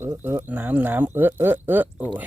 เออเออน้ำน้ำเออเออเออโอ้ย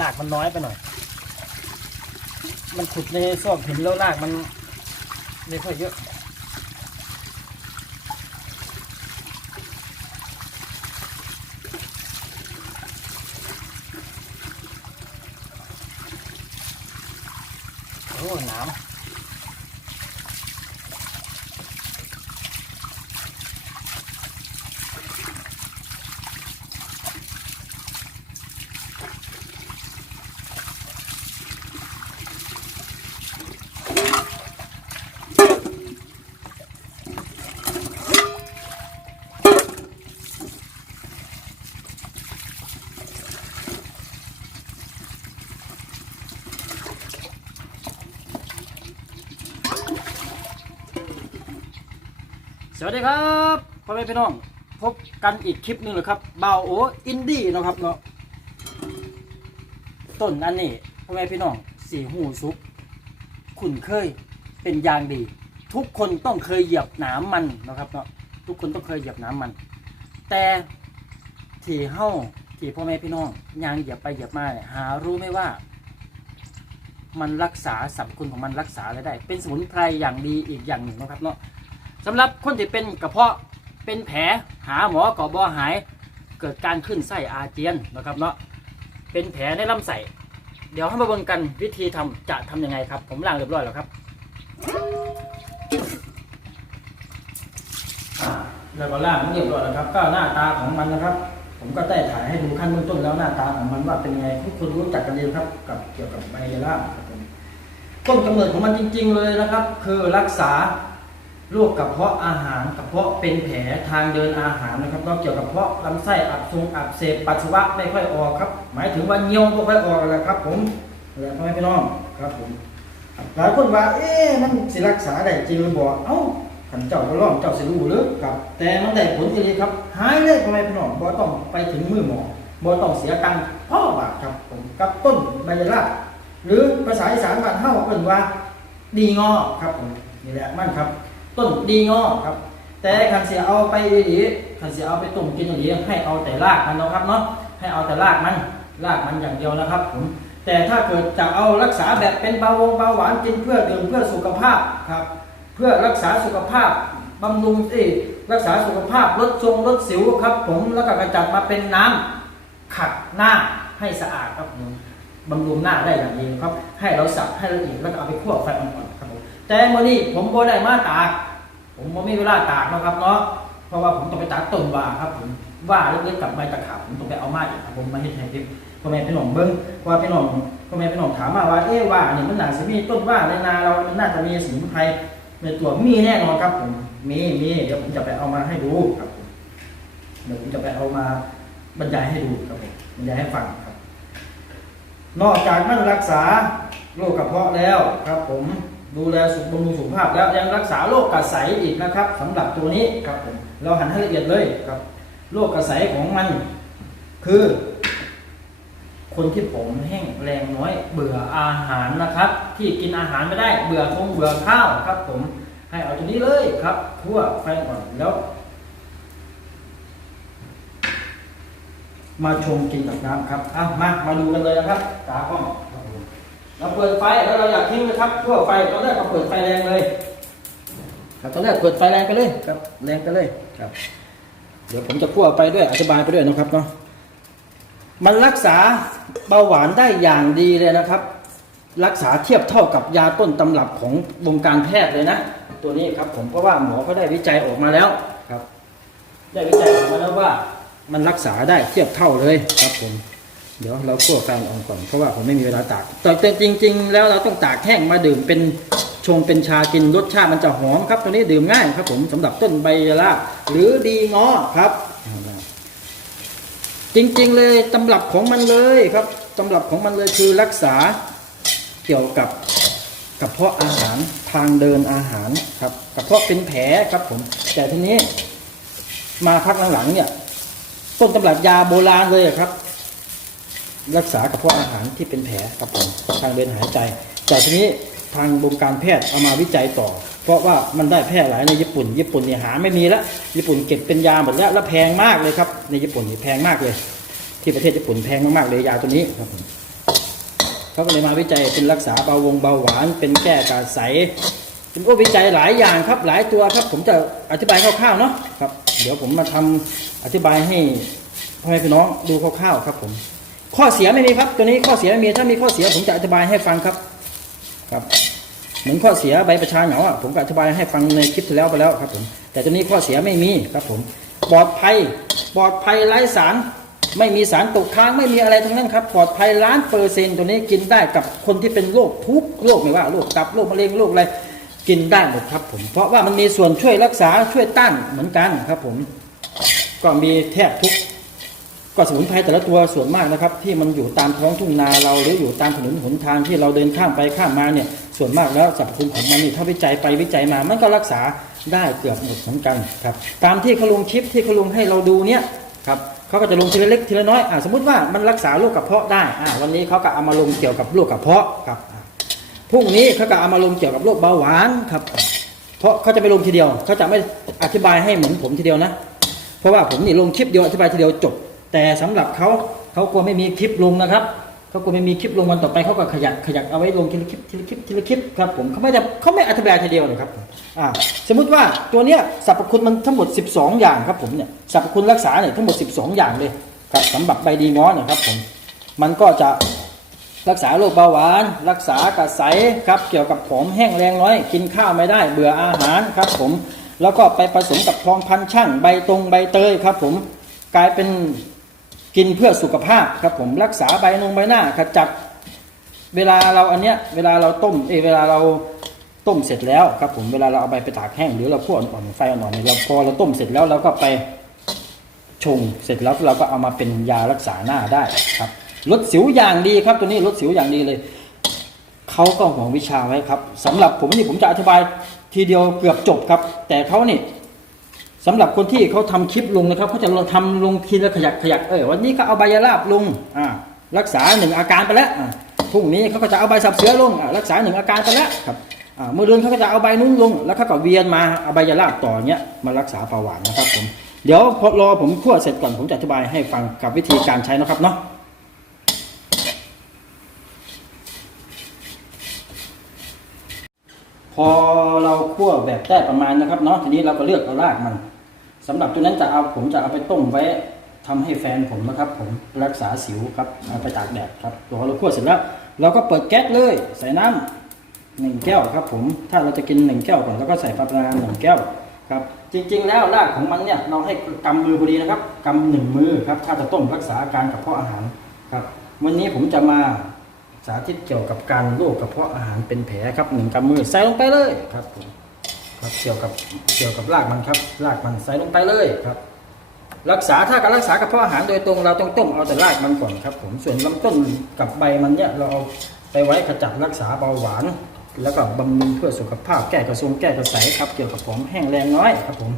รากมันน้อยไปหน่อย มันขุดในซอกหินแล้วรากมันไม่ค่อยเยอะ วัสดีครับพ่อแม่พี่น้อง พบกันอีกคลิปหนึ่งเลยครับเบาโออินดี้นะครับเนาะต้นอันนี้พ่อแม่พี่น้องสีหูซุปคุ้นเคยเป็นยางดี ทุกคนต้องเคยเหยียบหนามมันนะครับเนาะทุกคนต้องเคยเหยียบหนามมัน แต่ที่เฮ้าที่พ่อแม่พี่น้องยางเหยียบไปเหยียบมาเนี่ยหารู้ไหมว่ามันรักษาสรรพคุณของมันรักษาอะไรได้ เป็นสมุนไพรอย่างดีอีกอย่างหนึ่งนะครับเนาะ สำหรับคนที่เป็นกระเพาะเป็นแผลหาหมอก็บ่หาย เกิดการขึ้นไส้อาเจียนนะครับเนาะเป็นแผลในลำไส้เดี๋ยวให้มาเบิ่งกันวิธีทำจะทำยังไงครับ ผมล้างเรียบร้อยแล้วครับแล้วก็ล้างเรียบร้อยแล้วครับ ก็หน้าตาของมันนะครับ ผมก็ได้ถ่ายให้ดูขั้นเบื้องต้นแล้วหน้าตาของมันว่าเป็นยังไงทุกคนรู้จักกันดีครับ กับเกี่ยวกับไบเล่าต้นกำเนิดของมันจริง ๆ เลยนะครับ คือรักษา โรคกระเพาะอาหารกระเพาะเป็นแผลทางเดินอาหารนะครับ ก็เกี่ยวกับเพาะลำไส้อักทรงอักเสบปัสสาวะไม่ค่อยออกครับ หมายถึงว่าเงียวไม่ค่อยออกแหละครับ ผมแล้วพ่อแม่พี่น้องครับผมหลายคนว่า เอ๊ะมันสิรักษาได้จริงหรือบ่เอ้าขันเจ้าก็ร้องเจ้าสิรู้หรือครับ แต่มันได้ผลจริงครับหายเลยพ่อแม่พี่น้องบ่ต้องไปถึงมือหมอบ่ต้องเสียตังค์พ่อบาทครับผมกับต้นใบยะลาหรือภาษาอีสานบ้านเฮาเอิ้นว่า ดีงอครับผมนี่แหละมันครับ ต้นดีงอครับ แต่ขันเสียเอาไปดีๆขันเสียเอาไปต้มกินอย่างนี้ให้เอาแต่รากมันเนาะครับเนาะให้เอาแต่รากมันรากมันอย่างเดียวนะครับผมแต่ถ้าเกิดจะเอารักษาแบบเป็นเบาหวงเบาหวานกินเพื่อดื่มเพื่อสุขภาพครับ เพื่อรักษาสุขภาพบำรุงที่รักษาสุขภาพลดทรงลดสิวครับ ผมแล้วก็กระจัดมาเป็นน้ำขัดหน้าให้สะอาดครับผมบำรุงหน้าได้อย่างดีครับ ให้เราสับให้ละเอียดแล้วก็เอาไปคั่วไฟอ่อนๆครับผม แต่มื่อนี้ผมบ่ได้มาตาก ผมบ่มีเวลาตากนะครับเนาะเพราะว่าผมต้องไปตากต้นว่าครับผมว่าเล็กๆกับใบตะขาบผมต้องไปเอามาอีกครับผมมาเฮ็ดให้พี่พ่อแม่พี่น้องเบิ่งว่าพี่น้องพ่อแม่พี่น้องถามมาว่าเอ๊ะว่าเนี่ยมันน่าสิมีต้นว่าในนาเรามันน่าจะมีสมุนไพรในตัวมีแน่นอนครับผมมีมีเดี๋ยวผมจะไปเอามาให้ดูครับผมเดี๋ยวผมจะไปเอามาบรรยายให้ดูครับผมบรรยายให้ฟังครับ นอกจากมันรักษาโรคกระเพาะแล้วครับผม ดูแลสุขบำรุงสุขภาพ แล้วยังรักษาโรคกระใสอีกนะครับสำหรับตัวนี้ครับผมเราหันให้ละเอียดเลยครับโรคกระใสของมัน คือ คนที่ผมแห้งแรงน้อย เบื่ออาหารนะครับ ที่กินอาหารไม่ได้เบื่อคงเบื่อข้าวครับ ผม ให้เอาตัวนี้เลยครับคั่วไฟอ่อนแล้ว มาชมกินกับน้ำครับอะมามาดูกันเลยนะครับตากล้อง เราเปิดไฟแล้วเราอยากทิ้งนะครับทั่วไฟตอนแรกเราเปิดไฟแรงเลย ครับตอนแรกเปิดไฟแรงไปเลยครับ แรงไปเลยครับ เดี๋ยวผมจะคั่วไปด้วยอธิบายไปด้วยนะครับเนาะมันรักษาเบาหวานได้อย่างดีเลยนะครับ รักษาเทียบเท่ากับยาต้นตำรับของวงการแพทย์เลยนะ ตัวนี้ครับผมเพราะว่าหมอเขาได้วิจัยออกมาแล้วครับ ได้วิจัยออกมาแล้วว่า มันรักษาได้เทียบเท่าเลยครับผม เดี๋ยวเราคั่วแฟนอ่อนก่อนเพราะว่าผมไม่มีเวลาตากแต่จริง ๆ แล้วเราต้องตากแห้งมาดื่มเป็นชงเป็นชากินรสชาติมันจะหอมครับตัวนี้ดื่มง่ายครับ ผมสำหรับต้นใบยะลาหรือดีงอครับ จริงๆเลยตำรับของมันเลยครับตำรับของมันเลยคือรักษาเกี่ยวกับกระเพาะอาหารทางเดินอาหารครับกระเพาะเป็นแผลครับผม แต่ทีนี้มาพักหลังๆเนี่ยต้นตำรับยาโบราณเลยครับ รักษากระเพาะอาหารที่เป็นแผลครับผมทางเดินหายใจ แต่ทีนี้ทางวงการแพทย์เอามาวิจัยต่อ เพราะว่ามันได้แพร่หลายในญี่ปุ่น ญี่ปุ่นเนี่ยหาไม่มีแล้วญี่ปุ่นเก็บเป็นยาหมดแล้วแล้วแพงมากเลยครับ ในญี่ปุ่นนี่แพงมากเลย ที่ประเทศญี่ปุ่นแพงมากๆเลยยาตัวนี้ครับผมเขาก็เลยมาวิจัยเป็นรักษาเบาวงเบาหวาน เป็นแก้กระใสเป็นก็วิจัยหลายอย่างครับหลายตัวครับผมจะอธิบายคร่าวๆเนาะครับ เดี๋ยวผมมาทำอธิบายให้พ่อแม่พี่น้องดูคร่าวๆครับผม ข้อเสียไม่มีครับ ตัวนี้ข้อเสียไม่มีถ้ามีข้อเสียผมจะอธิบายให้ฟังครับครับ เหมือนข้อเสียใบประชาเหงาอะผมก็อธิบายให้ฟังในคลิปที่แล้วไปแล้วครับผมแต่ตัวนี้ข้อเสียไม่มีครับผมปลอดภัยปลอดภัยไร้สารไม่มีสารตกค้างไม่มีอะไรทั้งนั้นครับปลอดภัยล้านเปอร์เซ็นต์ตัวนี้กินได้กับคนที่เป็นโรคทุกโรคไม่ว่าโรคตับโรคมะเร็งโรคอะไรกินได้หมดครับผมเพราะว่ามันมีส่วนช่วยรักษาช่วยต้านเหมือนกันครับผมก็มีแทบทุก ก็สมุนไพรแต่ละตัวส่วนมากนะครับ ที่มันอยู่ตามท้องทุ่งนาเราหรืออยู่ตามถนนหนทางที่เราเดินข้ามไปข้ามมาเนี่ยส่วนมากแล้วสรรพคุณของมันนี่ถ้าวิจัยไปวิจัยมามันก็รักษาได้เกือบหมดเหมือนกันครับตามที่เขาลงคลิปที่เขาลงให้เราดูเนี่ยครับเขาก็จะลงทีละเล็กทีละน้อยอ่าสมมติว่ามันรักษาโรคกระเพาะได้อ่าวันนี้เขาก็เอามาลงเกี่ยวกับโรคกระเพาะครับพรุ่งนี้เขาก็เอามาลงเกี่ยวกับโรคเบาหวานครับ เพราะเขาจะไม่ลงทีเดียวเขาจะไม่อธิบายให้เหมือนผมทีเดียวนะ เพราะว่าผมนี่ลงคลิปเดียวอธิบายทีเดียวจบ แต่สำหรับเขาเขากลัวไม่มีคลิปลงนะครับเขากลัวไม่มีคลิปลงวันต่อไปเขาก็ขยักขยักเอาไว้ลงทีละคลิปทีละคลิปทีละคลิปครับผมเขาไม่ได้เขาไม่อธิบายทีเดียวเลยครับอ่าสมมุติว่าตัวเนี้ยสรรพคุณมันทั้งหมด 12 อย่างครับผมเนี่ยสรรพคุณรักษาเนี่ยทั้งหมด 12 อย่างเลยครับสำหรับใบดีงอนี่ยครับผมมันก็จะรักษาโรคเบาหวาน รักษากระใสครับเกี่ยวกับผอมแห้งแรงน้อย กินข้าวไม่ได้เบื่ออาหารครับผมแล้วก็ไปผสมกับทองพันช่างใบตรงใบเตยครับผมกลายเป็น กินเพื่อสุขภาพครับผมรักษาใบนงใบหน้าขจัดเวลาเราอันเนี้ยเวลาเราต้มเอเวลาเราต้มเสร็จแล้วครับผมเวลาเราเอาใบไปตากแห้งหรือเราคั่วอ่อนไฟอ่อนเนี่ยเราพอเราต้มเสร็จแล้วเราก็ไปชงเสร็จแล้วเราก็เอามาเป็นยารักษาหน้าได้ครับลดสิวอย่างดีครับตัวนี้ลดสิวอย่างดีเลยเขาก็ห่วงวิชาไว้ครับสำหรับผมนี่ผมจะอธิบายทีเดียวเกือบจบครับ แต่เขานี่ สำหรับคนที่เขาทำคลิปลงนะครับเขาจะทำลงทีละขยักขยักเออวันนี้เขาเอาใบยาลาบลงอ่ารักษาหนึ่งอาการไปแล้วพรุ่งนี้เขาก็จะเอาใบสับเสือลงอ่ารักษาหนึ่งอาการไปแล้วครับอ่าเมื่อเดือนเขาก็จะเอาใบนุ่นลง แล้วเขาก็เวียนมาเอาใบยาลาบต่อเนี้ยมารักษาเบาหวานนะครับผมเดี๋ยวพอรอผมคั่วเสร็จก่อนผมจะอธิบายให้ฟังกับวิธีการใช้นะครับเนาะพอเราคั่วแบบได้ประมาณนะครับเนาะทีนี้เราก็เลือกเอารากมัน สำหรับตัวนั้นจะเอาผมจะเอาไปต้มไว้ทำให้แฟนผมนะครับ ผมรักษาสิวครับเอาไปตากแดดครับพอเราคั่วเสร็จแล้ว เราก็เปิดแก๊สเลย ใส่น้ำหนึ่งแก้วครับ ผมถ้าเราจะกินหนึ่งแก้วก่อนแล้วก็ใส่ประมาหนึ่งแก้วครับ จริง ๆ แล้วรากของมันเนี่ยเราให้กำมือพอดีนะครับกำหนึ่งมือครับ ถ้าจะต้มรักษาอาการกระเพาะอาหารครับ วันนี้ผมจะมาสาธิตเกี่ยวกับการโรคกระเพาะอาหารเป็นแผลครับหนึ่งกำมือใส่ลงไปเลยครับผม ครับเกี่ยวกับเกี่ยวกับรากมันครับรากมันใส่ลงไปเลยครับ รักษาถ้าการรักษากระเพาะอาหารโดยตรงเราต้องต้มเอาแต่รากมันก่อนครับ ผมส่วนลำต้นกับใบมันเนี่ยเราเอาไปไว้ขจัดรักษาเบาหวาน แล้วก็บำรุงเพื่อสุขภาพแก้กระซุมแก้กระใสครับ เกี่ยวกับผมแห้งแรงน้อยครับผม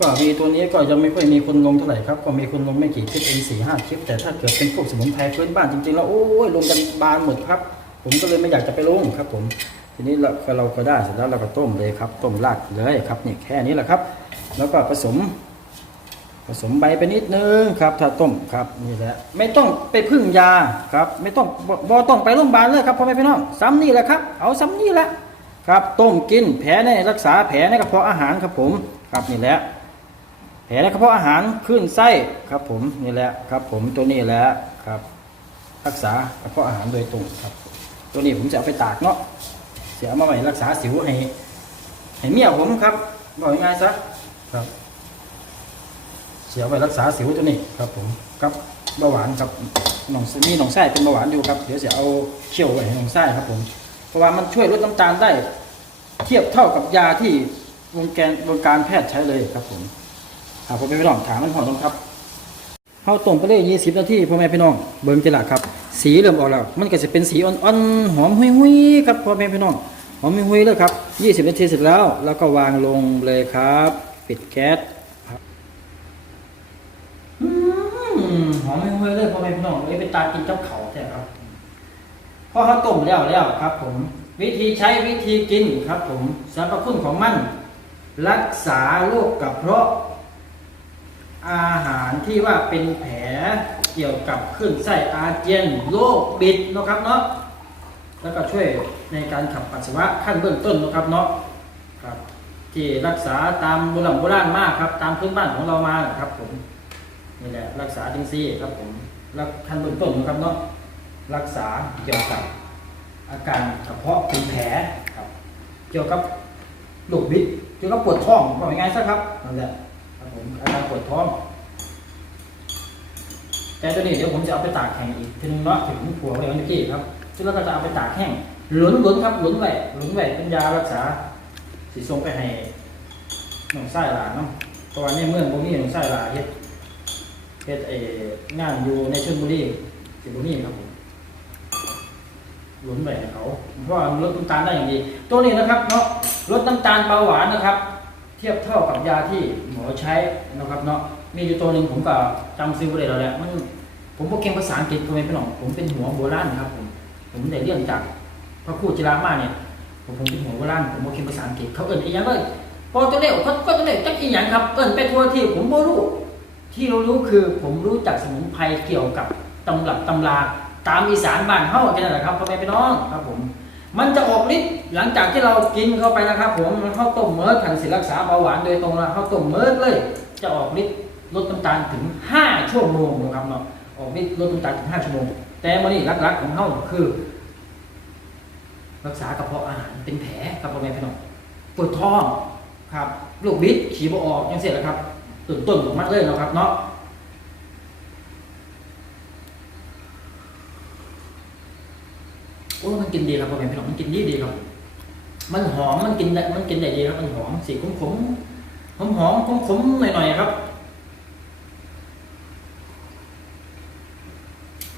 ก็มีตัวนี้ก็ยังไม่ค่อยมีคนลงเท่าไหร่ครับก็มีคนลงไม่กี่คลิปเองสี่ห้าคลิปแต่ถ้าเกิดเป็นพวกสมุนไพรพื้นบ้านจริงๆแล้วโอ้ยลงกันบานหมดครับ ผมก็เลยไม่อยากจะไปลงครับ ผม ทีนี้เราก็เราก็ได้เสร็จแล้วเราก็ต้มเลยครับ ต้มรากเลยครับนี่แค่นี้แหละครับ แล้วก็ผสม ผสมใบไปนิดนึงครับ ถ้าต้มครับนี่แหละไม่ต้องไปพึ่งยาครับ ไม่ต้องบบ่ต้องไปโรงพยาบาลเลยครับพ่อแม่พี่น้องซ้ำนี่แหละครับ เอาซ้ำนี่แหละครับ ต้มกินแผลในรักษาแผลในกระเพาะอาหารครับผมครับนี่แหละแผลในกระเพาะอาหารขึ้นไส้ครับ ผมนี่แหละครับ ผมตัวนี้แหละครับ รักษากระเพาะอาหารโดยตรงครับ ตัวนี้ผมจะเอาไปตากเนาะเสียมาใหม่รักษาสิวให้ให้เมียผมครับบอกง่ายๆซะครับเสียไปรักษาสิวตัวนี้ครับผมกับเบาหวานกับหนองมีหนองไส้เป็นเบาหวานอยู่ครับเดี๋ยวเสียเอาเคี่ยวไว้ให้หนองไส้ครับผมเพราะว่ามันช่วยลดน้ำตาลได้ เทียบเท่ากับยาที่วงการวงการแพทย์ใช้เลยครับผมอ่าพ่อแม่พี่น้องถามมันหอมครับ เข้าต้มไปเลยยี่สิบนาทีพ่อแม่พี่น้อง เบิ่งจิละครับ สีเริ่มออกแล้ว มันก็จะเป็นสีอ่อนๆหอมหุยๆครับพ่อแม่พี่น้องหอมหุยๆเลยครับยี่สิบนาทีเสร็จแล้ว แล้วก็วางลงเลยครับ ปิดแก๊สครับอืมหอมหุยๆเลยพ่อแม่พี่น้องเลยเป็นตากินกับเขาแท้ครับพอเขาต้มแล้วแล้วครับ ผม วิธีใช้วิธีกินครับ ผมสรรพคุณของมัน รักษาโรคกระเพาะ อาหารที่ว่าเป็นแผลเกี่ยวกับขึ้นไส้อาเจียนโรคบิดนะครับเนาะแล้วก็ช่วยในการขับปัสสาวะขั้นเบื้องต้นนะครับเนาะครับที่รักษาตามโบราณโบราณมากครับ ตามพื้นบ้านของเรามาครับผมนี่แหละรักษาจริงซี่ครับผมรักขั้นเบื้องต้นนะครับเนาะรักษาเกี่ยวกับอาการกระเพาะเป็นแผลครับ เกี่ยวกับโรคบิดเกี่ยวกับปวดท้องบอกยังไงซะครับนั่นแหละ ผมอาการปวดท้องแต่ตัวนี้เดี๋ยวผมจะเอาไปตากแห้งอีกทีนึงเนาะถึงผัวเมื่อกี้ครับซึ่งเราก็จะเอาไปตากแห้งหลุนหลุนครับหลุนไว้หลุนไว้เป็นยารักษาสีส่งไปให้น้องไส้หลานเนาะเพราะว่าในเมืองบ่มีน้องไส้หลานเฮ็ดเฮ็ดไอ้งานอยู่ในชลบุรีสิบ่มีครับผมหลุนไปให้เขาเพราะว่าลดน้ำตาลได้อย่างดี ตัวนี้นะครับเนาะลดน้ำตาลเบาหวานนะครับ เทียบเท่ากับยาที่หมอใช้นะครับเนาะมีอยู่ตัวหนึ่งผมก็จำซื้อไว้ได้แล้วแหละมันผมพวกเก่งภาษาอังกฤษทำไมพี่น้องผมเป็นหัวโบราณนะครับผมผมได้เรียนจากพระครูจิรามาเนี่ยผมผมเป็นหัวโบราณผมพวกเก่งภาษาอังกฤษเขาเอิ่นอีหยังเลยพอตัวเล็กเขาก็ตัวเล็กจักอีหยังครับเอิ่นไปทั่วที่ผมบ่รู้ที่เรารู้คือผมรู้จักสมุนไพรเกี่ยวกับตำรับตำราตามอีสานบ้านเฮาแค่นั้นแหละครับพ่อแม่พี่น้องครับผม มันจะออกฤทธิ์หลังจากที่เรากินเข้าไปนะครับ ผมมันข้าวต้มเมิร์ดถังสิรักษาเบาหวานโดยตรงนะข้าวต้มเมิร์ดเลย จะออกฤทธิ์ลดน้ำตาลถึง 5 ชั่วโมงนะครับเนาะออกฤทธิ์ลดน้ำตาลถึง 5 ชั่วโมง แต่มันนี่หลักๆของเฮาคือ รักษากระเพาะอาหารเป็นแผลครับพ่อแม่พี่น้องปวดท้องครับลูกบิดขี่บ่ออกยังเสร็จแล้วครับตื่นต้นของมันเลยเนาะครับเนาะ โอ้มันกินดีครับพ่อแม่พี่น้องมันกินดีดีครับ มันหอมมันกินได้มันกินได้ดีครับ มันหอมสีขมขมหอมหอมขมขมหน่อยหน่อยๆครับ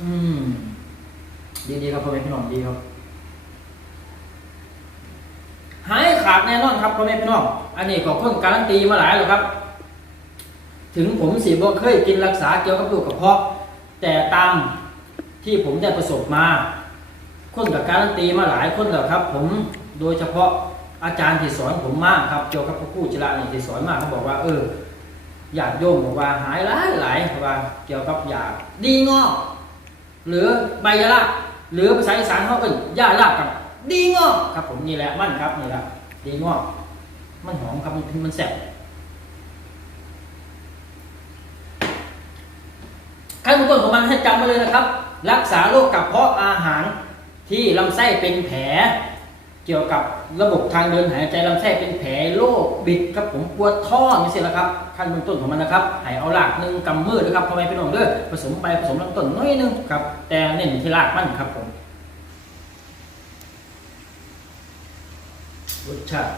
อืมดีดีครับพ่อแม่พี่น้องดีครับหายขาดแน่นอนครับพ่อแม่พี่น้องอันนี้ก็เพิ่งการันตีมาหลายแล้วครับ ถึงผมสีบ่เคยกินรักษาเกี่ยวกับลูกกระเพาะ แต่ตามที่ผมได้ประสบมา คนกับการันตีมาหลายคนแล้วครับ ผมโดยเฉพาะอาจารย์ที่สอนผมมากครับเกี่ยวกับพระคู่จิระนี่ที่สอนมากเขาบอกว่า เอออยากโยมบอกว่าหายหลายหลายเพราะว่าเกี่ยวกับยาดีงอกหรือใบยาลาหรือภาษาอีสานเขาเป็นยาลาบกับดีงอกครับ ผมนี่แหละมันครับนี่แหละดีงอกมันหอมครับมันมันแซ่บขั้นต้นของมันให้จำไว้เลยนะครับ รักษาโรคกับเพาะอาหาร ที่ลำไส้เป็นแผล เกี่ยวกับระบบทางเดินหายใจลำไส้เป็นแผลโรคบิดครับผมปวดท้องนี่สิละครับขั้นเบื้องต้นของมันนะครับให้เอารากหนึ่งกำมือนะครับพอแม่พี่น้องเด้อผสมไปผสมลำต้นน้อยนึงครับแต่เน้นที่รากมันครับผมรสชาติ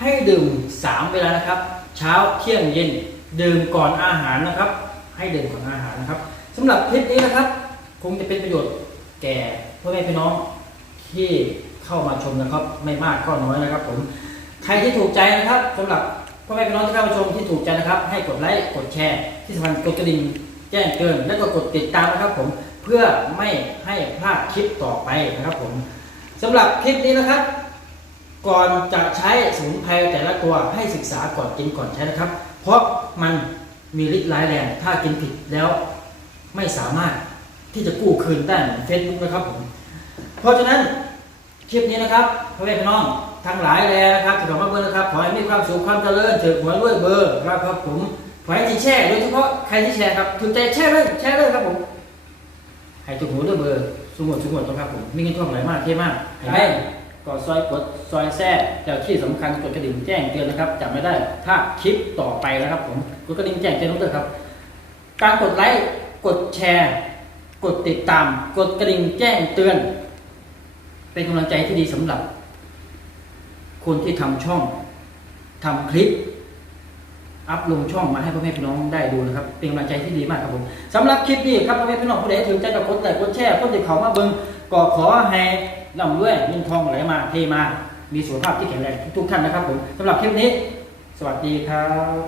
ให้ดื่มสามเวลานะครับ เช้าเที่ยงเย็นดื่มก่อนอาหารนะครับ ให้ดื่มก่อนอาหารนะครับสำหรับคลิปนี้นะครับ คงจะเป็นประโยชน์แก่ พ่อแม่พี่น้องที่เข้ามาชมนะครับ ไม่มากก็น้อยนะครับ ผมใครที่ถูกใจนะครับสำหรับพ่อแม่พี่น้องที่เข้ามาชมที่ถูกใจนะครับ ให้กดไลค์กดแชร์ ที่สำคัญกดกระดิ่งแจ้งเตือนและก็กดติดตามนะครับ ผมเพื่อไม่ให้พลาดคลิปต่อไปนะครับ ผมสำหรับคลิปนี้นะครับ ก่อนจะใช้สมุนไพรแต่ละตัวให้ศึกษาก่อนกินก่อนใช้นะครับ เพราะมันมีฤทธิ์ร้ายแรงถ้ากินผิดแล้วไม่สามารถที่จะกู้คืนได้เหมือนเฟซบุ๊กนะครับผม เพราะฉะนั้นคลิปนี้นะครับพ่อแม่พี่น้องทั้งหลายแลนะครับที่ผมมาเบอร์นะครับขอให้มีความสุขความเจริญเถิดหวยด้วยเบอร์ครับครับผมขอให้ที่แชร์โดยเฉพาะใครที่แชร์ครับถูกใจแชร์เลยแชร์เลยครับผมให้ถูกหูด้วยเบอร์สมมติสมมติครับผมมีเงินท่วมไหลมากเท่มากเห็นไหมก็ซอยกดซอยแทรกแล้วที่สำคัญกดกระดิ่งแจ้งเตือนนะครับจำไม่ได้ถ้าคลิปต่อไปนะครับผมกดกระดิ่งแจ้งเตือนด้วยครับ การกดไลค์กดแชร์ กดติดตาม กดกระดิ่งแจ้งเตือน เป็นกำลังใจที่ดีสำหรับ คนที่ทำช่องทำคลิป อัพลงช่องมาให้พ่อแม่พี่น้องได้ดูนะครับ เป็นกำลังใจที่ดีมากครับผมสำหรับคลิปนี้ครับพ่อแม่พี่น้องผู้ใดถึงใจกับกดไลค์กดแชร์คนที่เขามาเบิงก็ขอให้ร่ำรวยเงินทองไหลมาเทมา มีสุขภาพที่แข็งแรงทุกท่านนะครับผมสำหรับคลิปนี้ สวัสดีครับ